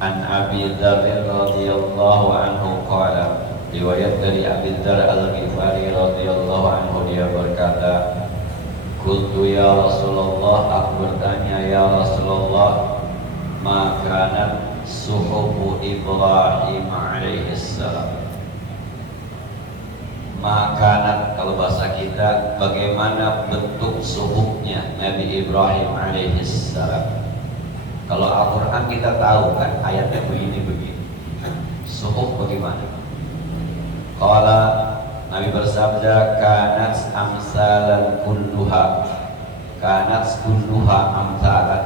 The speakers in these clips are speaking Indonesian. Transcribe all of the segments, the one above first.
An Abi Dzar radhiyallahu anhu qala, riwayat dari Abi Dzar Al-Ghifari radhiyallahu anhu, dia berkata, qultu ya Rasulullah, aku bertanya ya Rasulullah, makanan suhubu Ibrahim alaihi salam. Makanan kalau bahasa kita, bagaimana bentuk suhubnya Nabi Ibrahim alaihi salam. Kalau Al-Quran kita tahu kan ayatnya begini-begini. Suhub bagaimana? Qala, Nabi bersabda, kanat amsalan kulluha, kanat kulluha amsalan.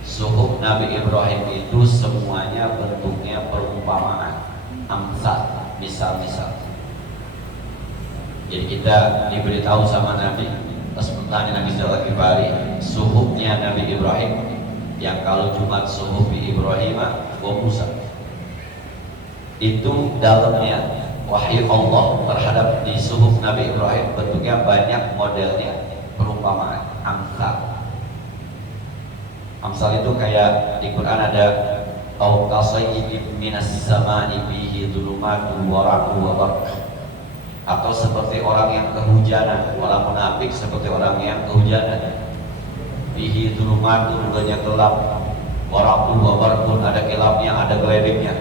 Suhub Nabi Ibrahim itu semuanya bentuknya perumpamaan, amsal, misal-misal. Jadi kita diberitahu sama Nabi, pas bertanya Nabi Sallallahu Alaihi Wasallam, suhubnya Nabi Ibrahim, yang kalau cuma suhub Ibrahim wa Musa, itu dalamnya wahyu Allah terhadap di suhuf Nabi Ibrahim bentuknya banyak, modelnya perumpamaan, amsal. Amsal itu kayak di Quran ada au qasayyibin minas sama'i bihi dhulumatun wa ra'dun wa barq, atau seperti orang yang kehujanan. Orang munafik seperti orang yang kehujanan. Bihi dhulumatun, banyak gelap, wa ra'dun wa barqun, ada gelapnya, ada geledeknya.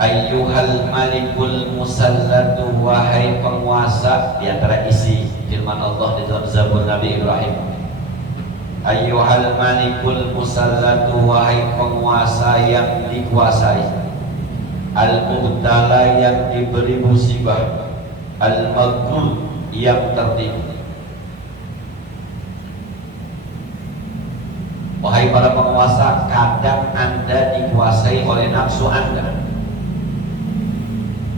Ayyuhal malikul musallatu, wahai penguasa. Di antara isi firman Allah di dalam Zabur Nabi Ibrahim, ayyuhal malikul musallatu, wahai penguasa yang dikuasai, al-mubtala, yang diberi musibah, al-maghrur, yang tertipu. Wahai para penguasa, kadang Anda dikuasai oleh nafsu Anda,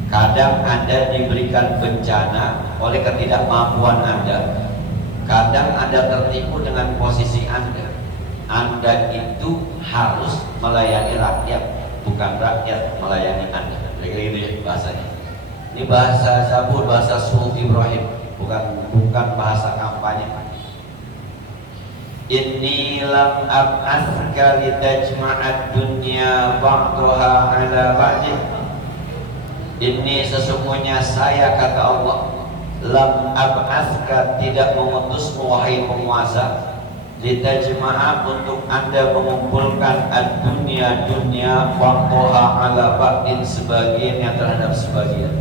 kadang Anda diberikan bencana oleh ketidakmampuan Anda, kadang Anda tertipu dengan posisi Anda. Anda itu harus melayani rakyat, bukan rakyat melayani Anda. Begini ya bahasanya. Ini bahasa Zabur, bahasa Suhuf Ibrahim, bukan bahasa kampanye. Inni lam ab'athka litajma'ad dunya ba'daha ala ba'dih. Ini sesungguhnya saya, kata Allah, lam ab'athka, tidak mengutusmu wahai penguasa, litajma'a, untuk Anda mengumpulkan ad-dunya, dunia, ba'daha ala ba'din, sebagiannya terhadap sebagian.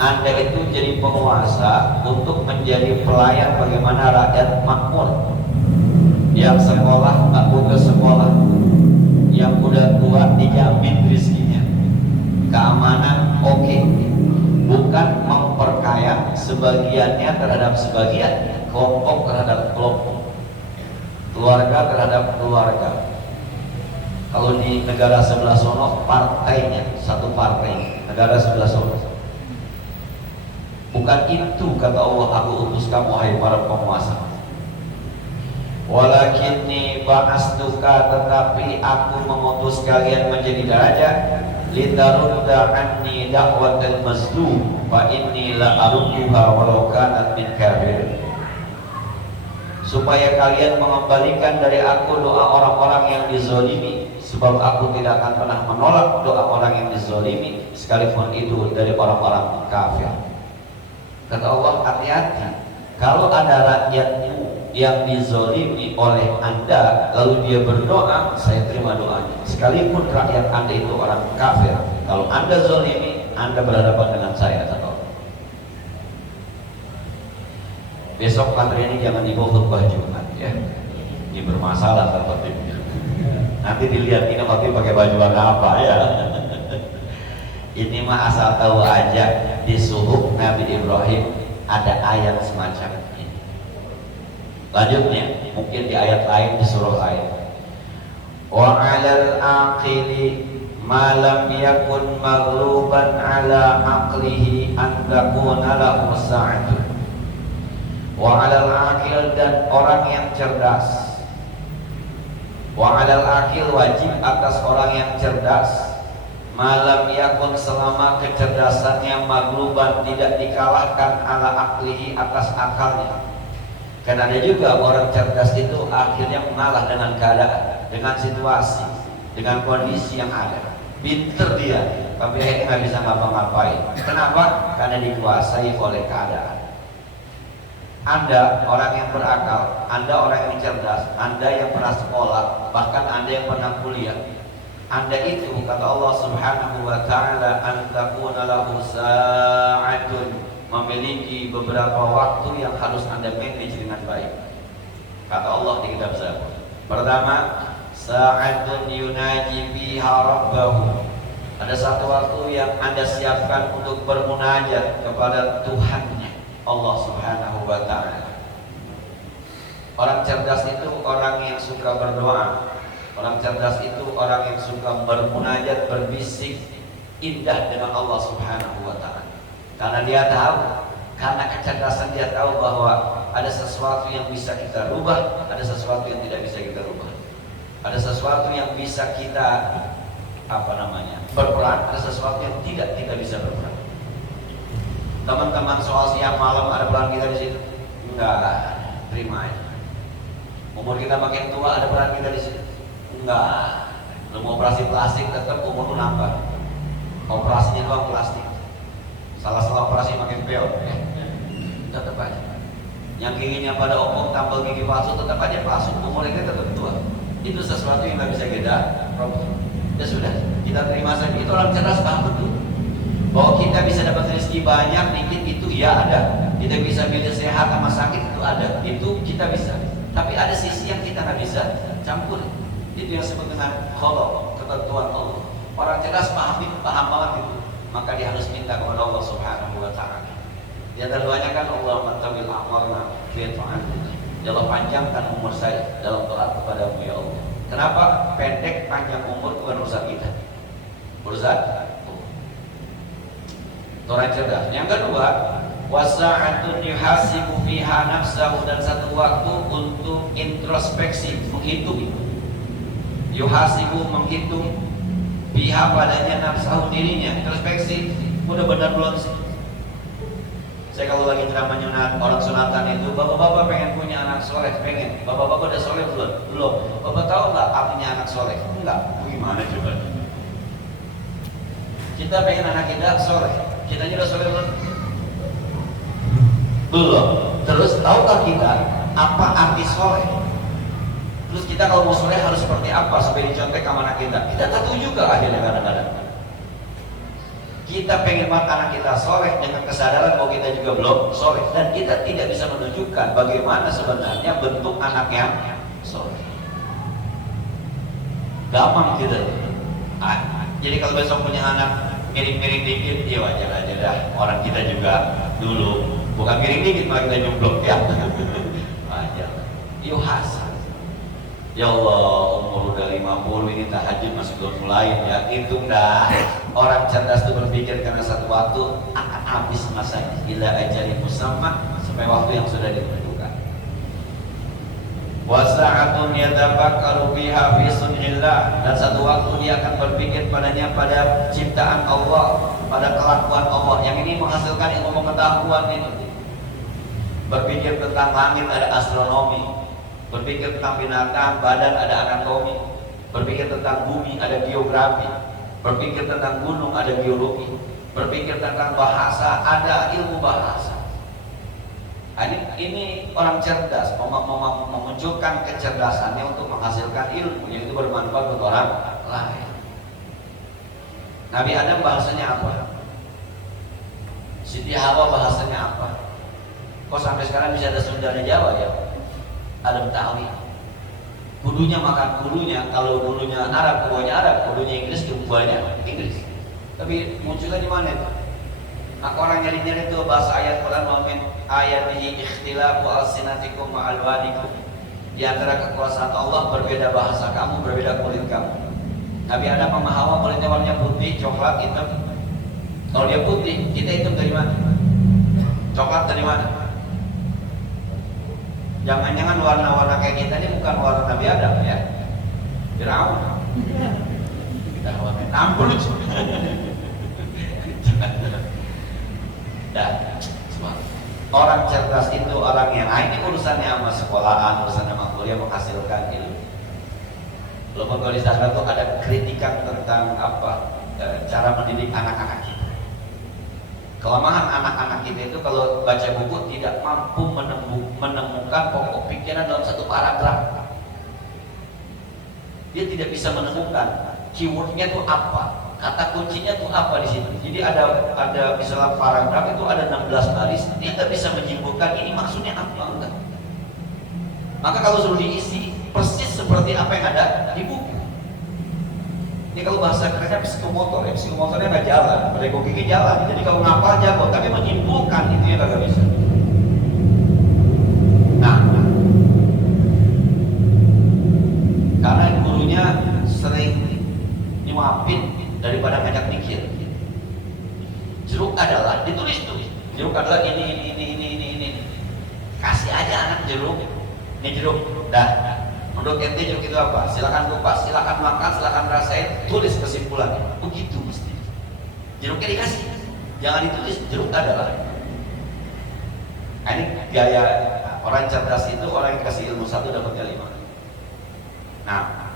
Anda itu jadi penguasa untuk menjadi pelayan bagaimana rakyat makmur. Yang sekolah aku ke sekolah, yang udah tua dijamin rezekinya, keamanan oke. Bukan memperkaya sebagiannya terhadap sebagian, kelompok terhadap kelompok, keluarga terhadap keluarga. Kalau di negara sebelah sono, partainya satu partai, negara sebelah sono. Bukan itu, kata Allah, aku utus kamu hai para penguasa. Walakinni ba'astuka, tetapi aku mengutus kalian menjadi raja, litarudda anni da'watal mazlum fa inni la arudduha walau kanat min kafir, supaya kalian mengembalikan dari aku doa orang-orang yang dizolimi, sebab aku tidak akan pernah menolak doa orang yang dizolimi sekalipun itu dari orang-orang kafir. Kata Allah, hati-hati kalau ada rakyatmu yang dizolimi oleh Anda, lalu dia berdoa, saya terima doanya, sekalipun rakyat Anda itu orang kafir. Kalau Anda zolimi, Anda berhadapan dengan saya, kata Allah. Besok materi ini jangan dibawa khutbah Jumat ya, ini bermasalah tertibnya. Nanti dilihat ini waktu pakai baju warna apa ya. Ini mah asal tahu aja, di suhuf Nabi Ibrahim ada ayat semacam ini. Lanjutnya mungkin di ayat lain, di surah lain, wa 'alal aqili ma lam yakun maghluban 'ala aqlihi an takuna lahu sa'atu. Wa 'alal aqil, dan orang yang cerdas. Wa 'alal aqil, wajib atas orang yang cerdas, malam yakun, selama kecerdasannya, magluban, tidak dikalahkan, ala aklihi, atas akalnya, Karena ada juga orang cerdas itu akhirnya mengalah dengan keadaan, dengan situasi, dengan kondisi yang ada. Pinter dia, tapi akhirnya nggak bisa ngapa-ngapain. Kenapa? Karena dikuasai oleh keadaan. Anda orang yang berakal, Anda orang yang cerdas, Anda yang pernah sekolah, bahkan Anda yang pernah kuliah. Anda itu kata Allah Subhanahu wa taala, an takuna lahu sa'atun, memiliki beberapa waktu yang harus Anda manage dengan baik. Kata Allah di kitab Zabur. Pertama, sa'atun yunaji biha rabbahu. Ada satu waktu yang Anda siapkan untuk bermunajat kepada Tuhannya, Allah Subhanahu wa taala. Orang cerdas itu orang yang suka berdoa. Orang cerdas itu orang yang suka bermunajat, berbisik indah dengan Allah Subhanahu wa taala. Karena dia tahu, karena kecerdasan dia tahu bahwa ada sesuatu yang bisa kita rubah, ada sesuatu yang tidak bisa kita rubah. Ada sesuatu yang bisa kita berperan, ada sesuatu yang tidak kita bisa berperan. Teman-teman soal siang malam ada peran kita di situ? Enggak, terima aja. Umur kita makin tua ada peran kita di situ? Enggak. Lu mau operasi plastik tetap umur lu nambah. Operasinya doang plastik. Salah-salah operasi makin peot ya. Tetap aja. Yang giginya pada ompong tambal gigi palsu tetap aja palsu. Umur kita tetap tua. Itu sesuatu yang nggak bisa kita robah. Ya sudah, kita terima saja. Itu orang cerdas paham betul bahwa kita bisa dapat rezeki banyak, dikit itu ya ada. Kita bisa pilih sehat sama sakit itu ada. Itu kita bisa. Tapi ada sisi yang kita nggak bisa campur. Itu yang disebut dengan qada, ketentuan Allah. Orang cerdas paham banget itu. Maka dia harus minta kepada Allah Subhanahu wa taala. Di antara doanya kan Allahumma tabil a'marna fi ta'atik. Ya Allah, panjangkan umur saya dalam taat kepadamu ya Allah. Kenapa? Pendek panjang umur bukan urusan kita. Urusan orang cerdas. Yang kedua, wasa'atun yuhasibu fiha nafsahu, dan satu waktu untuk introspeksi, menghitung. Yuhasibu, menghitung, biha padanya nafsahu, dirinya, introspeksi. Udah benar belum sih? Saya kalau lagi ceramah nyunat orang sunatan itu, bapak-bapak pengen punya anak soleh, pengen. Bapak-bapak udah soleh belum? Belum. Bapak tahu nggak artinya anak soleh? Enggak. Gimana coba? Kita pengen anak kita soleh. Kita udah soleh belum? Belum. Terus tahukah kita apa arti soleh? Terus kita kalau mau soleh harus seperti apa supaya dicontek sama anak kita? Kita tak tahu juga akhirnya kadang-kadang. Kita pengen banget anak kita soleh dengan kesadaran bahwa kita juga belum soleh, dan kita tidak bisa menunjukkan bagaimana sebenarnya bentuk anak yang soleh. Gampang kita. Jadi kalau besok punya anak miring-miring dikit, ya wajar aja dah. Orang kita juga dulu bukan miring dikit malah kita nyemplung ya. Wajar. Yuhasan. Ya Allah, umur udah 50 ini tahajud masih belum mulai ya. Hitung dah. Orang cerdas itu berpikir karena satu waktu akan habis masanya. Ila ajali musamma, sampai waktu yang sudah ditentukan. Wa sa'atun yatafakkaru biha fi sunillah, dan satu waktu dia akan berpikir padanya pada ciptaan Allah, pada kelakuan Allah. Yang ini menghasilkan ilmu pengetahuan itu. Berpikir tentang langit ada astronomi. Berpikir tentang binatang, badan ada anatomi. Berpikir tentang bumi ada geografi. Berpikir tentang gunung ada geologi. Berpikir tentang bahasa ada ilmu bahasa. Ini orang cerdas memunculkan kecerdasannya untuk menghasilkan ilmu yang itu bermanfaat untuk orang lain. Nabi Adam bahasanya apa? Siti Hawa bahasanya apa? Kok sampai sekarang bisa ada Sunda dan Jawa ya? Ada Betawi. Kudunya makan kudunya, kalau dulunya Arab, kubunya Arab, kudunya Inggris, kubunya Inggris. Tapi munculnya di mana itu? Nah, orang nyari-nyari itu bahasa ayat Quran, wa min ayatihi ikhtilafu alsinatikum wa alwanikum. Di antara kekuasaan Allah berbeda bahasa kamu, berbeda kulit kamu. Nabi Adam sama Hawa kulitnya warnanya putih, coklat, hitam. Kalau dia putih, kita hitam dari mana? Coklat dari mana? Jangan-jangan warna-warna kayak kita ini bukan warna Nabi Adam ya. Firaun. Kita warna campur. Dah, semua. Orang cerdas itu orang yang ini urusannya sama sekolahan, urusannya sama kuliah, menghasilkan ilmu. Walaupun kalau di sana tuh ada kritikan tentang cara mendidik anak-anak kita. Kelemahan anak-anak kita itu kalau baca buku tidak mampu menemukan pokok pikiran dalam satu paragraf. Dia tidak bisa menemukan keywordnya itu apa, kata kuncinya itu apa di situ. Jadi ada misalnya paragraf itu ada 16 baris, dia tidak bisa menyimpulkan ini maksudnya apa enggak. Maka kalau suruh diisi persis seperti apa yang ada di buku. Ini kalau bahasa kerennya psikomotor, ya psikomotornya nggak jalan, pedagogiknya jalan. Jadi kalau ngapal jago, tapi menyimpulkan itu yang nggak bisa. Nah, karena gurunya sering nyuapin daripada ngajak mikir. Jeruk adalah ditulis tuh. Jeruk adalah ini. Kasih aja anak jeruk. Ini jeruk. Dah. Menurut ente jeruk itu apa? Silakan kupas, silakan makan, silakan rasain. Tulis kesimpulannya. Begitu mesti. Jeruknya dikasih. Jangan ditulis. Jeruk adalah. Ini gaya orang cerdas itu orang yang kasih ilmu 1 dapat 5. Nah,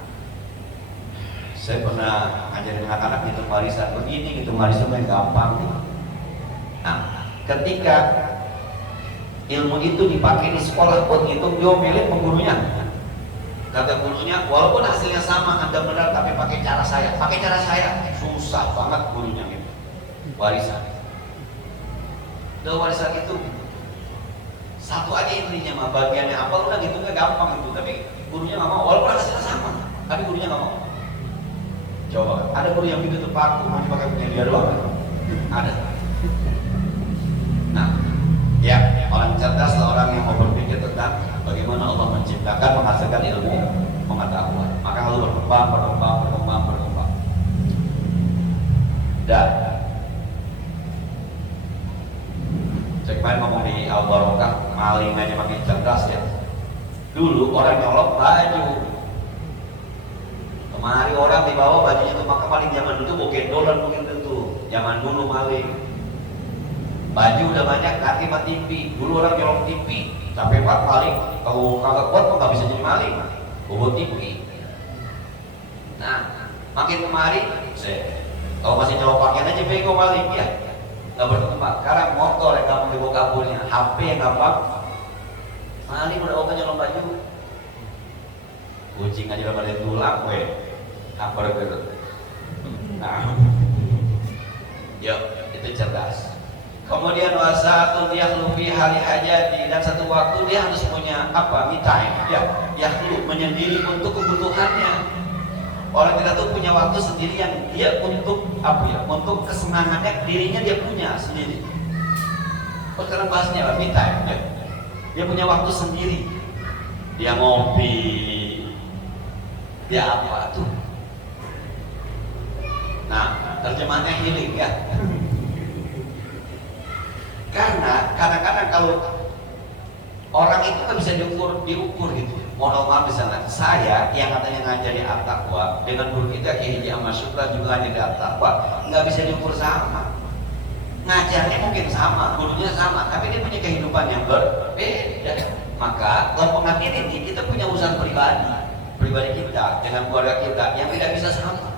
saya pernah ngajarin anak-anak ngitung barisan begini, ngitung barisan yang gampang gitu. Nah, ketika ilmu itu dipakai di sekolah buat ngitung, dia milih penggurunya. Kata gurunya, walaupun hasilnya sama, Anda benar, tapi pakai cara saya. Pakai cara saya, susah banget gurunya gitu. Warisan. Udah warisan itu satu aja intinya mah, bagiannya apa udah ngitungnya gampang itu, tapi gurunya nggak mau. Walaupun hasilnya sama, tapi gurunya nggak mau. Coba, ada guru yang gitu tuh paku, mau pakai punya dia doang kan? Ada. Nah, ya orang cerdas lah orang yang mau berpikir tentang bagaimana Allah menciptakan, menghasilkan ilmu pengetahuan. Maka lalu berkembang. Dan cek main ngomong di Al-Barokah, maling aja makin cerdas ya. Dulu orang nyolong baju. Kemari orang dibawa bajunya tuh, maka paling zaman dulu bawa gendolan mungkin tentu. Zaman dulu maling. Baju udah banyak, ganti sama TV. Dulu orang nyolong TV, capek banget maling. Kalau kagak kuat kok nggak bisa jadi maling. Bawa TV. Nah, makin kemari, kalau masih nyolong pakaian aja bego maling ya. Nggak berkembang. Sekarang motor yang gampang dibawa kaburnya, HP yang gampang. Maling udah oke nyolong baju. Kucing aja udah pada tulang, apa gitu. Nah, yuk itu cerdas. Kemudian wasatu yakhlu fi hali hajati, dan satu waktu dia harus punya me time ya, yakhlu menyendiri untuk kebutuhannya. Orang kita tuh punya waktu sendiri yang dia untuk untuk kesenangannya dirinya dia punya sendiri. Sekarang bahasnya me time ya. Dia punya waktu sendiri. Dia ngopi. Dia apa tuh? Nah, terjemahannya healing ya. Karena kadang-kadang kalau orang itu nggak bisa diukur gitu. Mohon maaf misalnya saya yang katanya ngajari at-taqwa dengan guru kita Kiai Haji Ahmad Syukran juga ngajari at-taqwa, nggak bisa diukur sama. Ngajarnya mungkin sama, gurunya sama, tapi dia punya kehidupan yang berbeda. Maka dalam pengertian ini kita punya urusan pribadi kita dengan keluarga kita yang tidak bisa sama.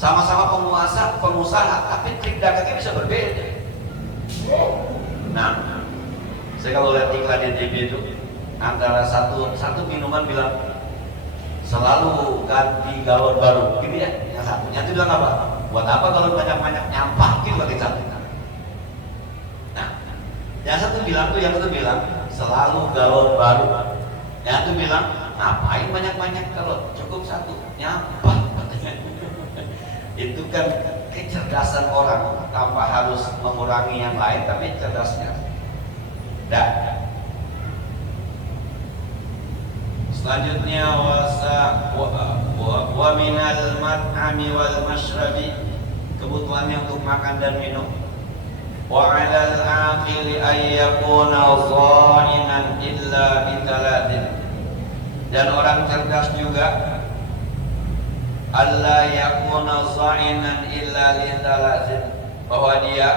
Sama-sama pengusaha, tapi trik dagangnya bisa berbeda. Nah, saya kalau lihat iklan di TV itu antara satu minuman bilang selalu ganti galon baru, gitu ya. Yang satunya itu bilang apa? Buat apa galon banyak-banyak nyampah gitu kan yang satu. Nah, yang satu bilang selalu galon baru. Yang satu bilang ngapain banyak-banyak kalau cukup satu nyampah katanya. Itu kan kecerdasan orang tanpa harus mengurangi yang lain, tapi cerdasnya. Selanjutnya wa minal mat'ami wal mashrabi, kebutuhannya untuk makan dan minum. Wa 'alal aqili ay yakuna dha'inan illa bitalatin, dan orang cerdas juga alla yakuna dha'inan illa litalatin, bahwa dia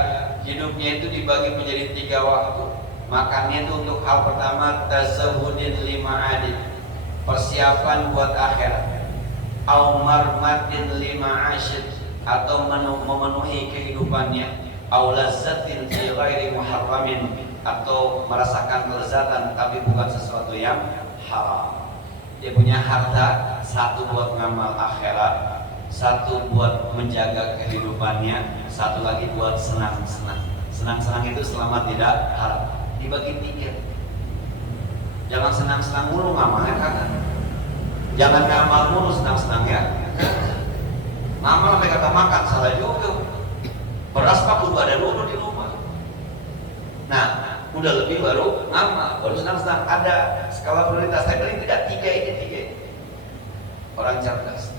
hidupnya itu dibagi menjadi 3 waktu. Makannya itu untuk hal pertama tasawudin lima adit, persiapan buat akhirat. Au marmatin lima asyid, atau memenuhi kehidupannya. Au lazzatin fi ghairi muharramin, atau merasakan kelezatan tapi bukan sesuatu yang haram. Dia punya harta, satu buat ngamal akhirat, satu buat menjaga kehidupannya, satu lagi buat senang-senang. Senang-senang itu selama tidak haram. Dibagi 3. Jangan senang-senang mulu ngamalnya kagak. Jangan ngamal mulu senang-senang ya. Ngamal sampai kata makan salah juga. Beras pak kudu ada dulu di rumah. Nah, udah lebih baru ngamal, baru senang-senang. Ada skala prioritas. Saya paling tidak 3 ini. Orang cerdas.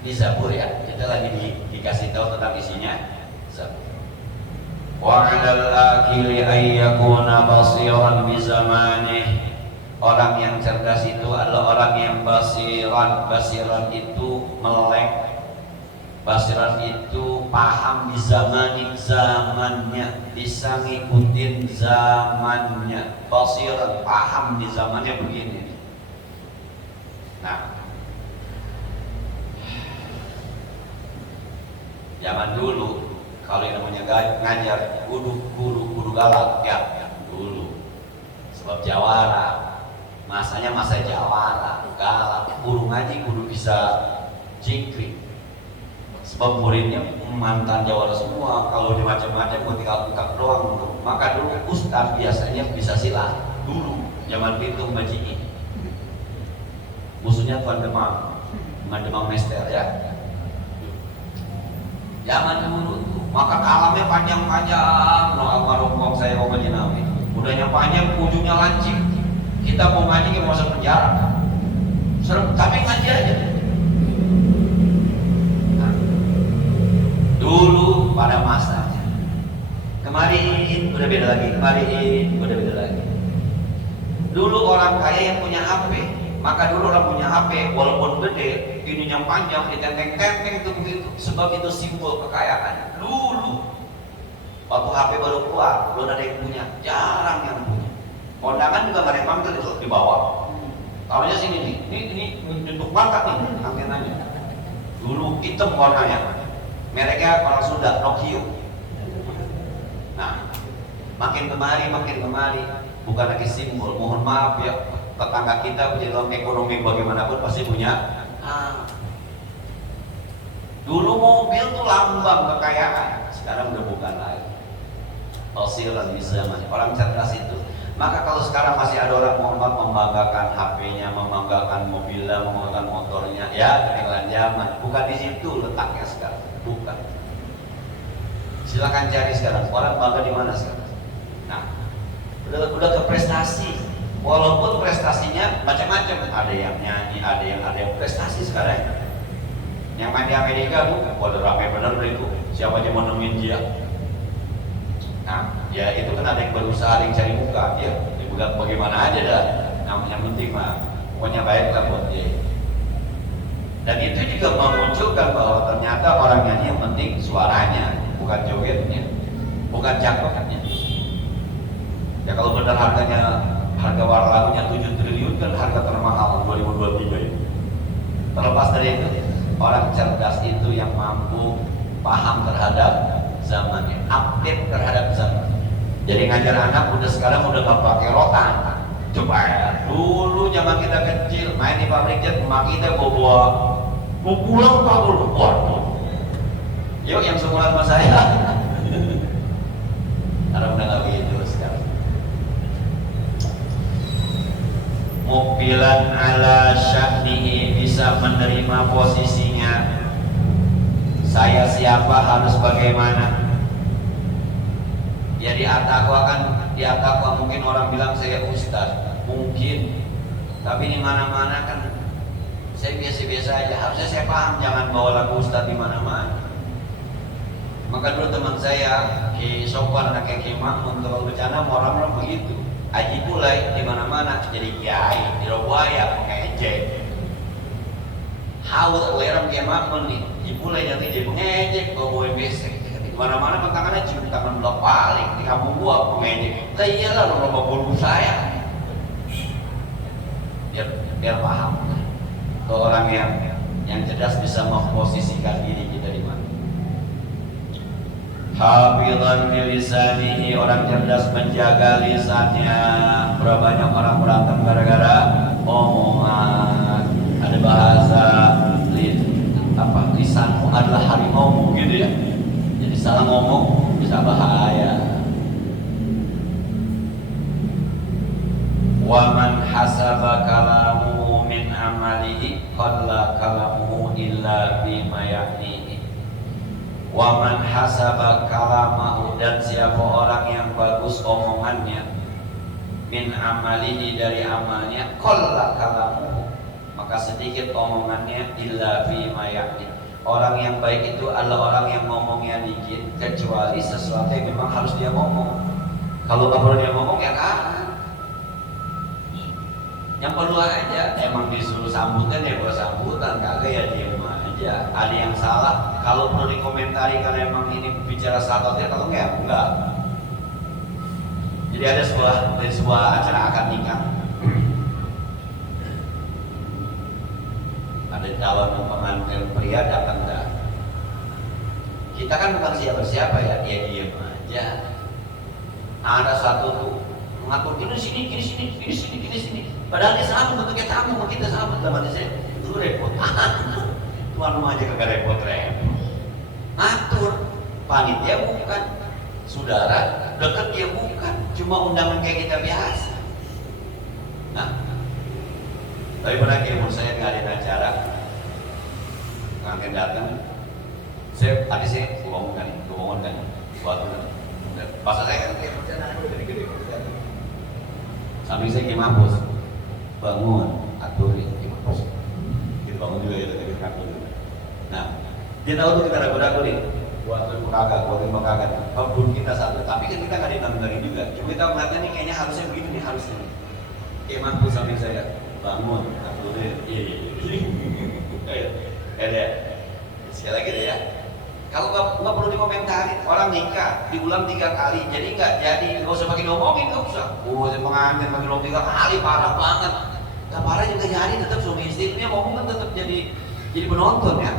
Di Zabur ya, kita lagi dikasih tahu tentang isinya Zabur. Wa 'alal akili ay yakuna basiran bi zamanih. Orang yang cerdas itu adalah orang yang basiran. Basiran itu melek. Basiran itu paham di zamannya, bisa ngikutin zamannya. Basiran paham di zamannya begini. Nah, zaman dulu kalau yang namanya ngajar kudu galak ya dulu, sebab jawara masanya masa jawara galak, guru ngaji kudu bisa jingkrik, sebab muridnya mantan jawara semua. Kalau di macam-macam ketika doang tuh. Maka dulu ustaz biasanya bisa silah dulu zaman itu majiin musuhnya Tuan Demang Mester ya. Zaman dulu tuh, maka kalamnya panjang-panjang. No almarhum kong saya Om Jinawi. Udahnya panjang, ujungnya lancip. Kita mau ngaji mau masuk penjara. Serem, tapi ngaji aja. Nah, dulu pada masanya. Kemarin udah beda lagi. Dulu orang kaya yang punya HP, maka dulu orang punya HP walaupun gede, ini yang panjang ditenteng-tenteng itu begitu, sebab itu simbol kekayaan. Dulu waktu HP baru keluar, belum ada yang punya, jarang yang punya. Kondangan juga nggak ada yang panggil di bawah. Tahunya sini nih, ini bentuk pangkat nih antenanya. Dulu hitam warnanya, mereknya orang Sunda, Nokia. Nah, makin kemari, bukan lagi simbol. Mohon maaf ya, tetangga kita punya dalam ekonomi bagaimanapun pasti punya. Dulu mobil tuh lambang kekayaan, sekarang udah bukan lagi. Basiran di zaman orang cerdas itu. Maka kalau sekarang masih ada orang Muhammad membanggakan HP-nya, membanggakan mobilnya, membanggakan motornya, ya ketinggalan zaman. Bukan di situ letaknya sekarang, bukan. Silakan cari sekarang orang bangga di mana sekarang. Nah, udah ke prestasi. Walaupun prestasinya macam-macam, ada yang nyanyi, ada yang prestasi sekarang. Yang main di Amerika bukan, waduh ramai bener itu. Siapa aja mau nemuin dia? Nah, ya itu kan ada yang berusaha, ada yang cari muka, ya dibuat bagaimana aja dah. Yang penting mah, pokoknya baik lah buat dia. Dan itu juga memunculkan bahwa ternyata orang nyanyi yang penting suaranya, bukan jogetnya, bukan cakepnya. Ya kalau benar harga lagunya 7 triliun kan harga termahal 2023 itu. Terlepas dari itu, orang cerdas itu yang mampu paham terhadap zamannya, update terhadap zaman. Jadi ngajar anak udah sekarang udah nggak pakai rotan. Coba ya, dulu zaman kita kecil main di pabrik jet, emak kita bawa mau pulang Pak Bulu, waduh. Yuk yang seumuran sama saya. Karena udah nggak begitu sekarang. Mubilan ala syahnihi, bisa menerima posisinya. Saya siapa, harus bagaimana. Ya di atakwa mungkin orang bilang saya ustaz, mungkin. Tapi di mana-mana kan saya biasa-biasa aja. Harusnya saya paham, jangan bawa lagu ustaz di mana-mana. Maka dulu teman saya Ki Sopwan, anak Ki Makmun, kalau bercanda orang-orang begitu. Aji Pulai di mana-mana jadi kiai, di Robuaya mengejek. Haul lerem Ki Makmun nih, Aji Pulai jadi pengejek, bawa besek. mana-mana tangannya cium tangan belak balik di kampung gua pengedek. Lah iyalah lo loba bulu saya. Biar paham. Kalau orang yang cerdas bisa memposisikan diri kita di mana. Hafizan li lisanihi, orang cerdas menjaga lisannya. Berapa banyak orang berantem gara-gara omongan. Ada bahasa lisanmu adalah harimaumu gitu ya. Jadi salah ngomong bisa bahaya. Wa man hasaba kalamuhu min amalihi qalla kalamuhu illa bima ya'nihi. Wa man hasaba kalamahu, dan siapa orang yang bagus omongannya, min amalihi dari amalnya, qalla kalamuhu, maka sedikit omongannya, illa bima ya'ni. Orang yang baik itu adalah orang yang ngomongnya dikit, kecuali sesuatu yang memang harus dia ngomong. Kalau nggak perlu dia ngomong ya kan. Yang perlu aja, emang disuruh sambutan ya gua sambutan, kagak ya diem aja. Ada yang salah, kalau perlu dikomentari karena emang ini bicara sahabatnya, kalau enggak. Jadi ada sebuah acara akad nikah. Ada calon pengantin pria datang dah. Kita kan bukan siapa-siapa ya, dia diem aja. Ada satu tuh ngatur gini sini. Padahal dia sama bentuknya tamu, sama kita sama sama saya. Itu repot. Tuan rumah aja kagak repot. Ngatur, panitia bukan, saudara deket dia bukan, cuma undangan kayak kita biasa. Nah, daripada kira saya ngadain acara, pengantin datang, tadi saya ngomong kan, suatu pas saya kan gede-gede. Sambil saya kemapus, bangun, aturin, kemapus. Kita bangun juga ya, kita kantor. Nah, dia tahu tuh kita ragu-ragu nih, buatin makaga, kabur kita satu. Tapi kan kita nggak ditanggung juga. Cuma kita melihatnya nih kayaknya harusnya begini nih harusnya. Kemapus sambil saya bangun, aturin. Iya. Sekali lagi deh ya. Kalau nggak perlu dikomentari, orang nikah diulang 3 kali, jadi nggak usah pakai ngomongin, nggak usah. Saya pengantin pakai ngomong 3 kali, parah banget. Nggak parah juga jadi, tetap suami istrinya ngomong kan tetap jadi penonton ya.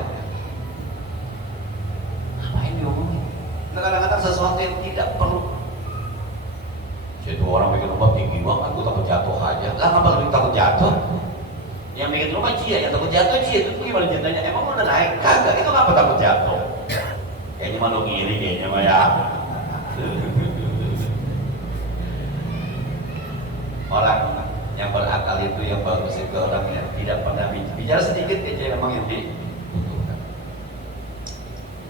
Ngapain diomongin? Kadang-kadang sesuatu yang tidak perlu. Saya tuh orang bikin rumah tinggi banget, gue takut jatuh aja. Lah kenapa lebih takut jatuh? Yang bikin rumah cia, yang takut jatuh cia, itu gimana ceritanya? Emang udah naik? Kagak, itu ngapa takut jatuh? Kayaknya mah lo ngiri kayaknya mah ya. Orang yang berakal itu yang bagus itu orang yang tidak pernah bicara sedikit aja memang yang dibutuhkan.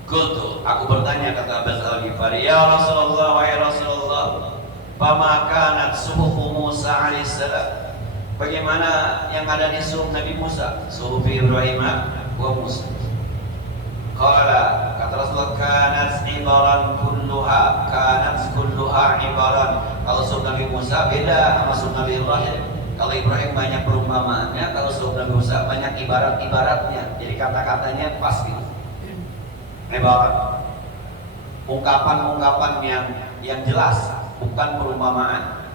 Qultu, aku bertanya kata Abbas Al-Ghifari, ya Rasulullah, wahai Rasulullah, fama kanat suhufu Musa alaihissalam, bagaimana yang ada di suhuf Nabi Musa, suhuf Ibrahim wa Musa? Qala, kata Rasulullah, kanat kulluha ibaran. Kalau suhuf Nabi Musa beda sama suhuf Nabi Ibrahim. Kalau Ibrahim banyak perumpamaannya, kalau suhuf Nabi Musa banyak ibarat-ibaratnya. Jadi kata-katanya pas gitu. Ibarat, ungkapan-ungkapan yang jelas, bukan perumpamaan.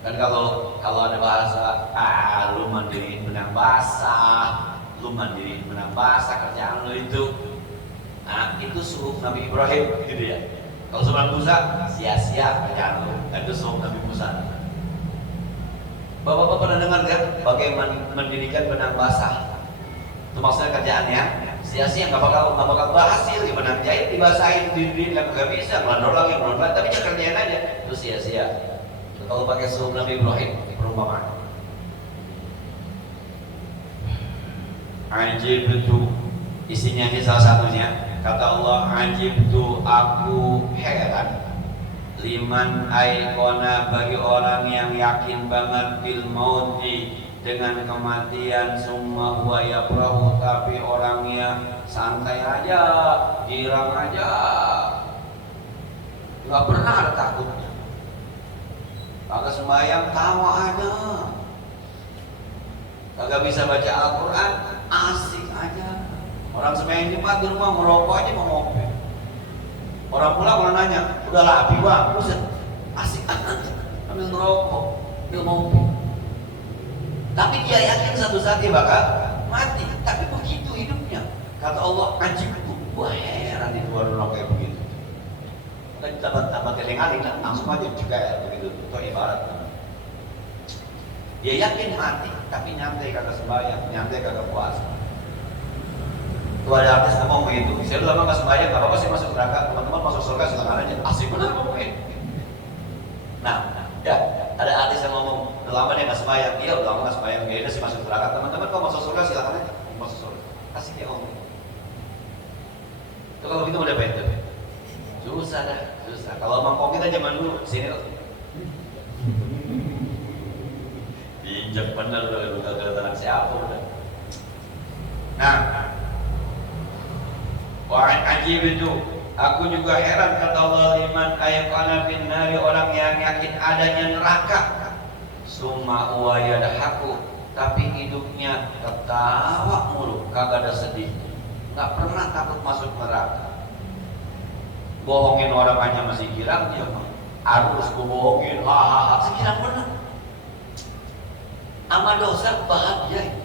Dan kalau ada bahasa, lu mandiri benang basah, kerjaan lu itu, nah itu suhuf Nabi Ibrahim gitu ya. Kalau suhuf Nabi Musa, sia-sia kerjaan lu, itu suhuf Nabi Musa. Bapak-bapak pernah dengar kan bagaimana mendirikan benang basah? Itu maksudnya kerjaannya sia-sia, nggak bakal berhasil. Di benang jahit dibasahin, diri nggak bisa, melondor lagi, tapi jangan kerjain aja, itu sia-sia. Kalau pakai suhuf Nabi Ibrahim, perumpamaan. Ajibtu, isinya ini salah satunya. Kata Allah, ajibtu, aku heran. Liman aikona, bagi orang yang yakin banget bil mauti, dengan kematian, summa huwa yabrahu, tapi orangnya santai aja, girang aja, nggak pernah ada takutnya. Kagak sembahyang, tawa aja. Kagak bisa baca Al-Quran, asik aja. Orang sembahyang Jumat di rumah merokok aja mau ngopi. Orang pulang kalau nanya, udahlah api bang, buset, asik aja ambil ngerokok, ambil ngopi. Tapi dia yakin satu saat dia bakal mati. Tapi begitu hidupnya. Kata Allah, ajib itu, wah heran itu orang kayak begitu. Kita tambah teling-aling lah, langsung aja juga ya begitu. Itu ibarat. Dia yakin mati, tapi nyantai kagak sembahyang, nyantai kagak puasa. Itu ada artis ngomong begitu. Saya lama nggak sembahyang, nggak apa-apa sih masuk neraka. Teman-teman masuk surga silakan aja. Asik benar ngomongnya. Nah, ya ada artis yang ngomong, udah lama dia nggak sembahyang. Iya, udah lama nggak sembahyang. Ya udah sih masuk neraka. Teman-teman kalau masuk surga silakan aja. Masuk surga. Asik ya ngomong. Itu kalau gitu udah betul. Susah dah, susah. Kalau mangkok kita zaman dulu sini loh. Diinjak bener udah kedatangan siapa udah. Nah, wah ajib itu. Aku juga heran kata Allah liman ayqana bin nari, orang yang yakin adanya neraka. Summa huwa yadhaku, tapi hidupnya ketawa mulu, kagak ada sedih. Enggak pernah takut masuk neraka. Bohongin orang hanya masih girang dia mah. Harus bohongin, hahaha, sekirang benar. Amal dosa bahagia.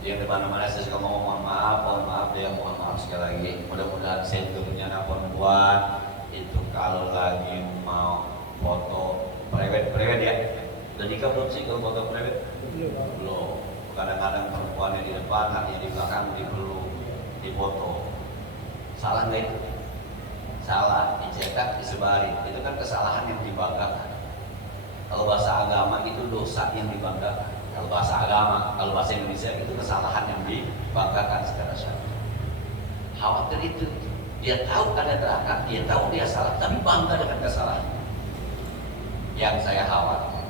Yang depan mana saya suka ngomong mohon maaf deh, mohon maaf sekali lagi. Mudah-mudahan saya juga punya anak perempuan itu kalau lagi mau foto prewed ya. Udah nikah belum sih kalau foto prewed? Belum. Kadang-kadang perempuannya di depan, hatinya di belakang dipeluk, dipoto. Salah nggak itu? Salah, dicetak, disebarin. Itu kan kesalahan yang dibanggakan. Kalau bahasa agama itu dosa yang dibanggakan. Kalau bahasa agama, kalau bahasa Indonesia itu kesalahan yang dibanggakan secara syar'i. Khawatir itu, dia tahu ada neraka, dia tahu dia salah, tapi bangga dengan kesalahan. Yang saya khawatir,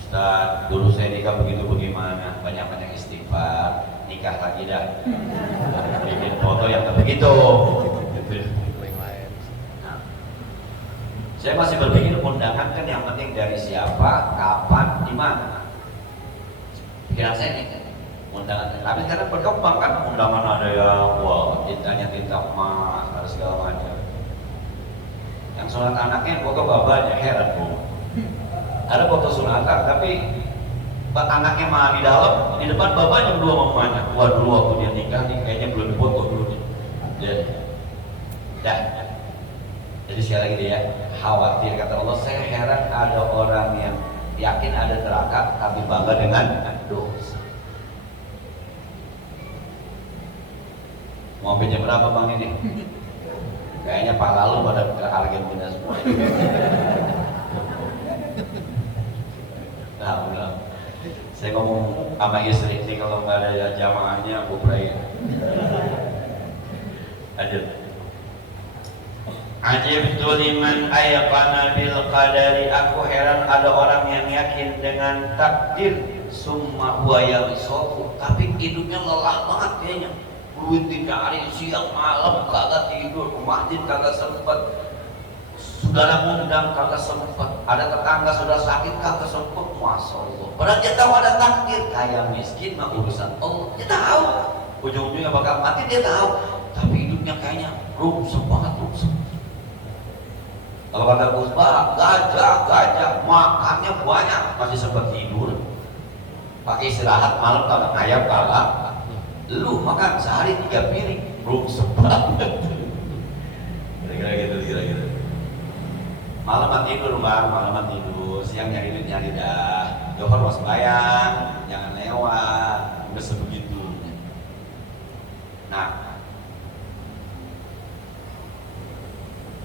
Ustaz, dulu saya nikah begitu bagaimana? Banyak-banyak istighfar, nikah lagi dah. Bikin foto yang begitu. Nah, saya masih berpikir undangan kan yang penting dari siapa, kapan, di mana. Pikiran saya nih, undangan. Tapi sekarang berkembang kan undangan ada yang wah tintanya tinta emas, ada segala macam. Yang sunat anaknya kok ke babanya, heran bu. Ada foto sunatan tapi anaknya mah di dalam, di depan bapaknya berdua sama mamanya. Wah dulu waktu dia nikah nih kayaknya belum dipoto dulu nih. Dah. Jadi sekali lagi dia khawatir, kata Allah, saya heran ada orang yang yakin ada neraka tapi bangga dengan dosa. Mau jam berapa bang ini? Kayaknya Pak Lalu pada ke Argentina semua. Nah, udah. Saya ngomong sama istri ini kalau nggak ada jamaahnya aku pray. Adil. Ajibtu liman ayqana bil qadari, aku heran ada orang yang yakin dengan takdir. Summa huwa yarisoku, tapi hidupnya lelah banget kayaknya. Duit dicari siang malam kagak tidur, ke masjid kagak sempat, saudara ngundang kagak sempat, ada tetangga sudah sakit kagak sempat, masya Allah. Padahal dia tahu ada takdir, kaya miskin mah urusan Allah, dia tahu ujung-ujungnya bakal mati, dia tahu, tapi hidupnya kayaknya rumsem banget, rumsem. Kalau kata Gus Bah, gajah, makannya banyak, masih sempat tidur, pakai istirahat malam kagak ngayap kagak. Lu makan sehari 3 piring, rumsem banget. Kira-kira. Malaman tidur bang, malaman tidur, siang nyari duit nyari dah. Johor was bayang, jangan lewat, udah sebegitu. Nah,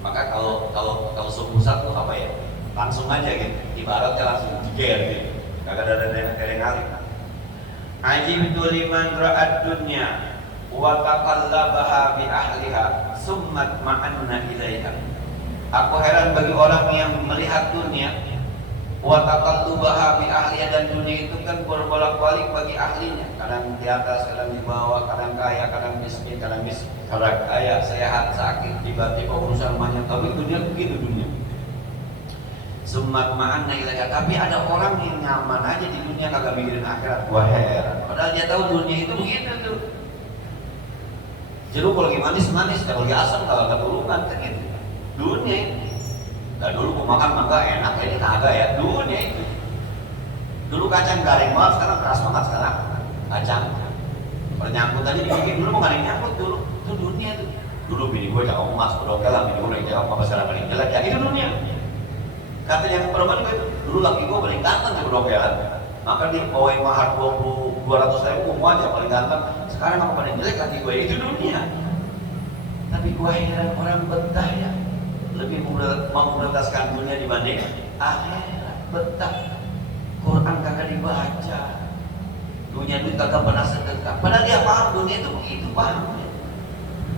maka kalau subuh satu apa ya, langsung aja gitu, ibaratnya langsung jeger gitu, kagak ada yang ngalih. Ajibtu liman ra'ad dunya wa taqallabaha bi ahliha summat ma'anna ilaiha. Aku heran bagi orang yang melihat dunia wa taqallabaha bi ahliha, dan dunia itu kan berbolak-balik bagi ahlinya, kadang di atas, kadang di bawah, kadang kaya, kadang miskin, kadang kaya, sehat, sakit, tiba-tiba urusan banyak, tapi dunia begitu dunia. Sumat ma'anna ilaika. Tapi ada orang yang nyaman aja di dunia kagak mikirin akhirat. Gua heran. Padahal dia tahu dunia itu begitu tuh. Jeruk kalau lagi manis-manis, kalau lagi asam kalau nggak turunkan kan gitu. Dunia itu. Nah dulu gua makan mangga enak, ini kagak ya. Dunia itu. Dulu kacang garing banget, sekarang keras banget sekarang. Kacang. Pernyangkut aja dibikin dulu mau nggak ada yang nyangkut dulu. Itu dunia itu. Dulu bini gue cakap emas, berdongkel lah, bini gue udah jawab apa salah paling jelek ya. Itu dunia. Kata yang perempuan gue itu, dulu laki gue paling ganteng ya berdongkelan. Maka dia bawain mahar 200.000 mau aja paling ganteng. Sekarang aku paling jelek laki gue, itu dunia. Tapi gue heran orang betah ya, lebih memprioritaskan dunia dibanding akhirat. Betah. Quran kagak dibaca, dunia duit kagak pernah sedekah. Padahal dia paham dunia itu begitu paham.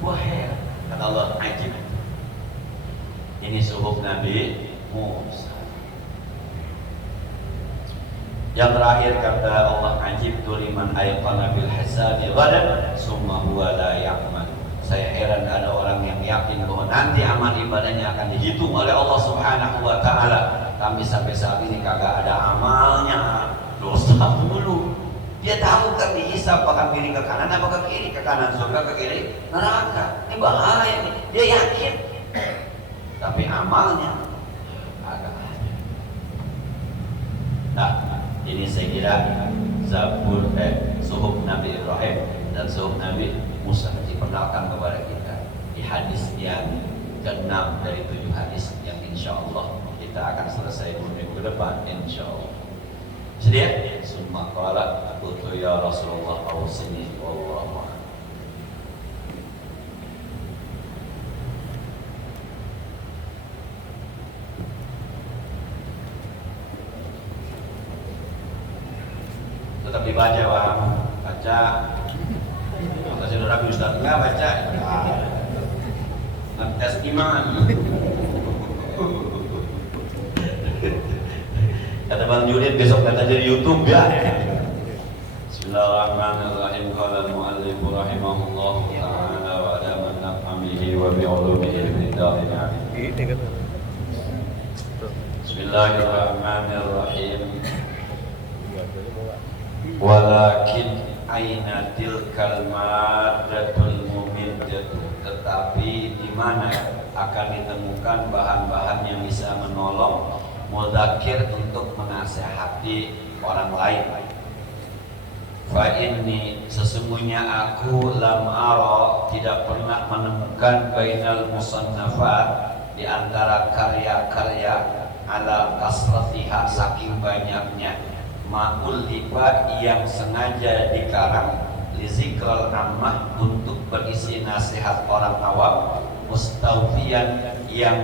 Gue heran. Kata Allah, ajib. Ini suhuf Nabi Musa. Yang terakhir kata Allah, ajibtu liman ayqana bil hisabi ghadan summa huwa la ya'mal. Saya heran ada orang yang yakin bahwa nanti amal ibadahnya akan dihitung oleh Allah Subhanahu wa taala. Kami sampai saat ini kagak ada amalnya, dosa mulu. Dia tahu kan dihisab akan kiri ke kanan apa ke kiri, ke kanan surga ke kiri neraka. Ini bahaya nih. Dia yakin. Tapi amalnya agak ada. Nah, ini saya kira suhuf Nabi Ibrahim dan suhuf Nabi Musa diperkenalkan kepada kita di hadis yang ke-6 dari 7 hadis yang insya Allah kita akan selesai minggu ke depan insya Allah. Sedia? Summa qala qultu ya Rasulullah awsini wallahu a'lam. Tetap dibaca Pak, baca. Masih udah rapi Ustaz, enggak baca. Tes iman. Kata Bang Junid besok kata jadi YouTube ya. Bismillahirrahmanirrahim. Qala al-mu'allif rahimahullah ta'ala wa ala man naf'amihi wa bi'ulumihi biddarin amin. Bismillahirrahmanirrahim. Walakin aina tilkal maddatul mumiddatu, tetapi di mana akan ditemukan bahan-bahan yang bisa menolong mudzakir untuk menasehati orang lain. Fa inni, sesungguhnya aku lam ara, tidak pernah menemukan bainal musannafat, di antara karya-karya ala kasratiha, saking banyaknya, ma'ul liba, yang sengaja dikarang, lizikral ammah, untuk berisi nasihat orang awam, mustawfiyan, yang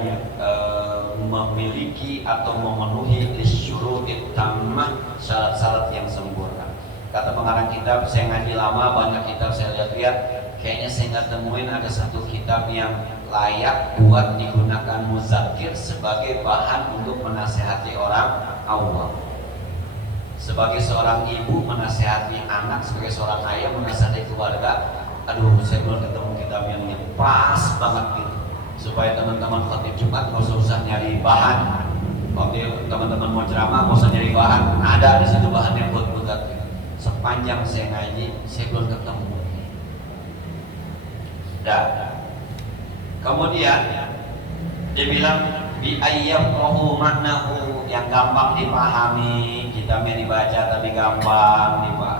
memiliki atau memenuhi lisyurutit tammah, syarat-syarat yang sempurna. Kata pengarang kitab, saya ngaji lama, banyak kitab saya lihat-lihat, kayaknya saya nggak temuin ada satu kitab yang layak buat digunakan muzakir sebagai bahan untuk menasehati orang awam. Sebagai seorang ibu menasehati anak, sebagai seorang ayah menasehati keluarga, aduh saya belum ketemu kitab yang pas banget gitu, supaya teman-teman khotib Jumat nggak usah nyari bahan. Waktu teman-teman mau ceramah nggak usah nyari bahan, ada di situ bahan yang buat muzakir. Sepanjang saya ngaji, saya belum ketemu. Dan kemudian dia bilang bi ayyamahu maknahu, yang gampang dipahami, kitabnya dibaca tapi gampang dipahami.